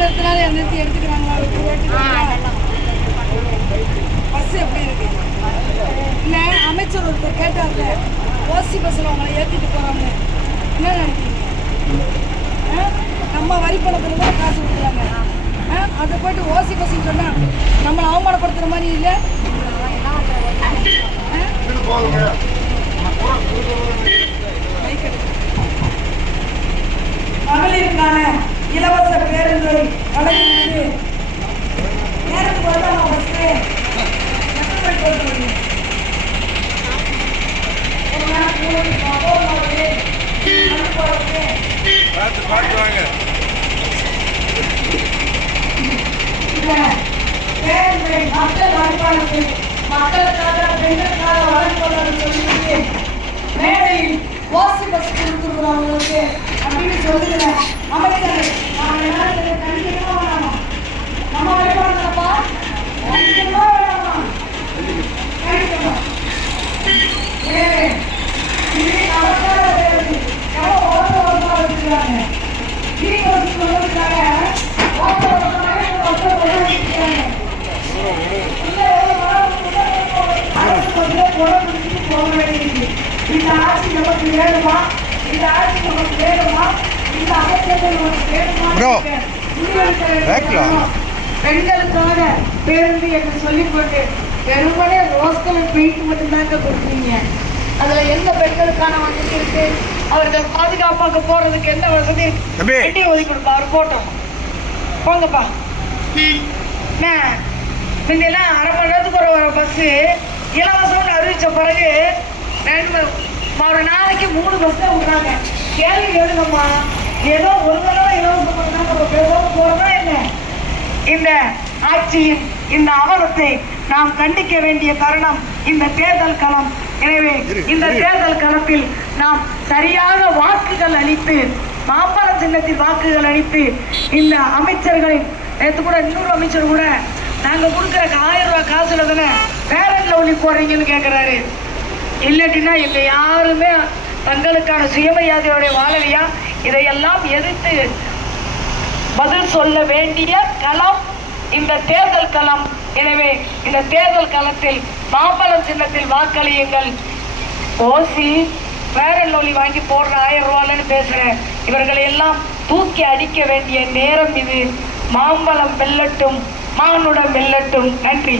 வேலை இருக்கிறாரு எல்லாத்தையும் எடுத்துட்டு வாங்க பஸ் எப்படி இருக்கு? இல்லை அமைச்சர் ஒருத்தர் கேட்டார்ல ஓசி பஸ்ஸில் உங்களை ஏற்றிட்டு போகிறோம்னு என்ன நினைக்கிறீங்க? நம்ம வரி பணத்தில் காசு கொடுக்குறாங்க. அதை போயிட்டு ஓசி பஸ்ஸுன்னு சொன்னால் நம்மளை அவமானப்படுத்துகிற மாதிரி இல்லை? பேருந்து வழங்கிட்டு நேரத்துக்கு வருதாமா பஸ்ஸு எத்தனை மணிக்கு வருது ஒரு நாள் மூணு மணிக்கு வா, ஒரு நாள் வருது. வந்து போறதுக்கு. பார்த்து பார்த்து வாங்க பேருந்து மக்கள் மக்களுக்காக பெண்களுக்காக சொல்லிட்டு மேடையில் குடம் பிடிச்சிட்டு போக வேண்டியிருக்கு. இந்த ஆட்சி நமக்கு வேணுமா இந்த ஆட்சி நமக்கு வேணுமா இந்த அமைச்சர்கள் நமக்கு வேணுமா பெண்களுக்காக பேருந்து என்று சொல்லிக்கொண்டு வெறுமனே ரோஸ் கலர் பெயிண்ட் மட்டும்தாங்க கொடுக்குறீங்க அதில் எந்த பெண்களுக்கான வசதி இருக்குது அவர்கள் பாதுகாப்பாக போறதுக்கு என்ன வசதி. வெட்டி ஒதுக்கி கொடுப்பா அவர் போட்டோம். போங்கப்பா. என்ன முன்னெல்லாம் அரை மணி நேரத்துக்கு ஒரு வர பஸ்ஸு இலவசம்னு அறிவிச்ச பிறகு ரெண்டு ஒரு நாளைக்கு மூணு பஸ் விடுறாங்க. கேள்வி கேளுங்கம்மா. ஏதோ ஒரு தடவை இலவசம் பண்ணா நம்ம பேசாம போறதா என்ன? இந்த ஆட்சியின் இந்த அவலத்தை நாம் கண்டிக்க வேண்டிய தருணம் இந்த தேர்தல் களம். எனவே இந்த தேர்தல் களத்தில் நாம் சரியாக வாக்குகள் அளித்து மாம்பழ சின்னத்தில் வாக்குகள் அளித்து இந்த அமைச்சர்களின் நேற்று கூட இன்னொரு அமைச்சர் கூட நாங்க கொடுக்குற ஆயிரம் ரூபாய் காசுல தானே பேரண்ட்ல ஒளி போடுறீங்கன்னு கேட்குறாரு இல்லாட்டினா இல்லை யாருமே தங்களுக்கான சுயமரியாதையோட வாழலையா? இதையெல்லாம் எதிர்த்து பதில் சொல்ல வேண்டிய களம் இந்த தேர்தல் களம் எனவே இந்த தேர்தல் களத்தில் மாம்பழம் சின்னத்தில் வாக்களியுங்கள். ஓசி பேரல் ஒளி வாங்கி போடுற ஆயிரம் ரூபாய்லன்னு பேசுறேன். இவர்களை எல்லாம் தூக்கி அடிக்க வேண்டிய நேரம் இது. மாம்பழம் வெல்லட்டும் மானுடம் வெல்லட்டும். நன்றி.